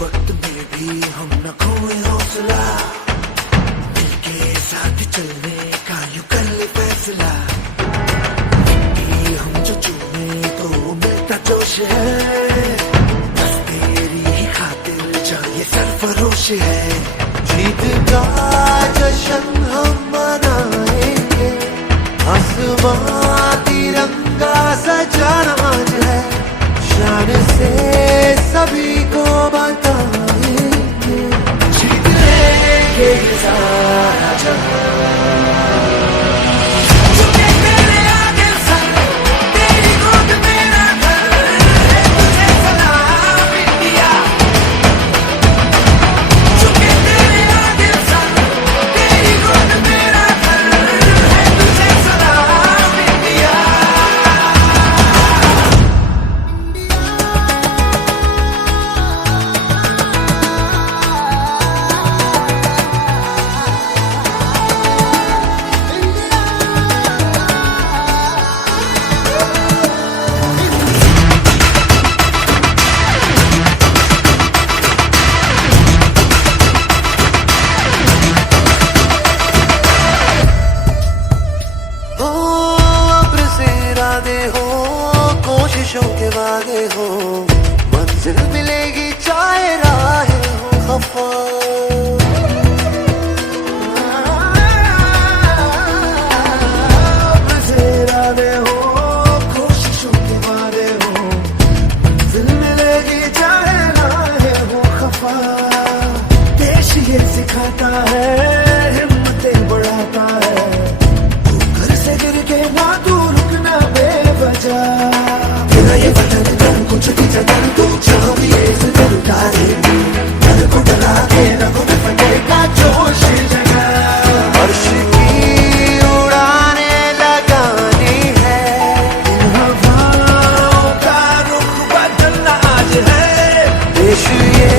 वक्त में भी हम न खोए हौसला, मिलके साथ चलने का यूं कर ले फैसला। हम जो चुने तो मिलता जोश है, बस तेरी ही खातिर चाहिए सरफरोश है। जीत का जश्न हम मनाएंगे, आसमां तिरंगा सजाना आज है, शान से सभी को बताएंगे, जीत लेंगे ये सारा जहां। कोशिशों के वादे हो, मंजिल मिलेगी चाहे राहें हो खफा। इरादे हो, कोशिशों के वादे हो, मंजिल मिलेगी चाहे राहें हो खफा। देश ये सिखाता है, हिम्मतें बढ़ाता है, तू घर से गिर के ना तू रुकना बेवजह। ये वतन कर कुछ भी जतन तू चाहे इसे उतारे, घर को डरा के रगों में फटेगा जोश जगा। अर्श की उड़ाने लगानी है, इन हवाओं का रुख बदलना आज है। देश ये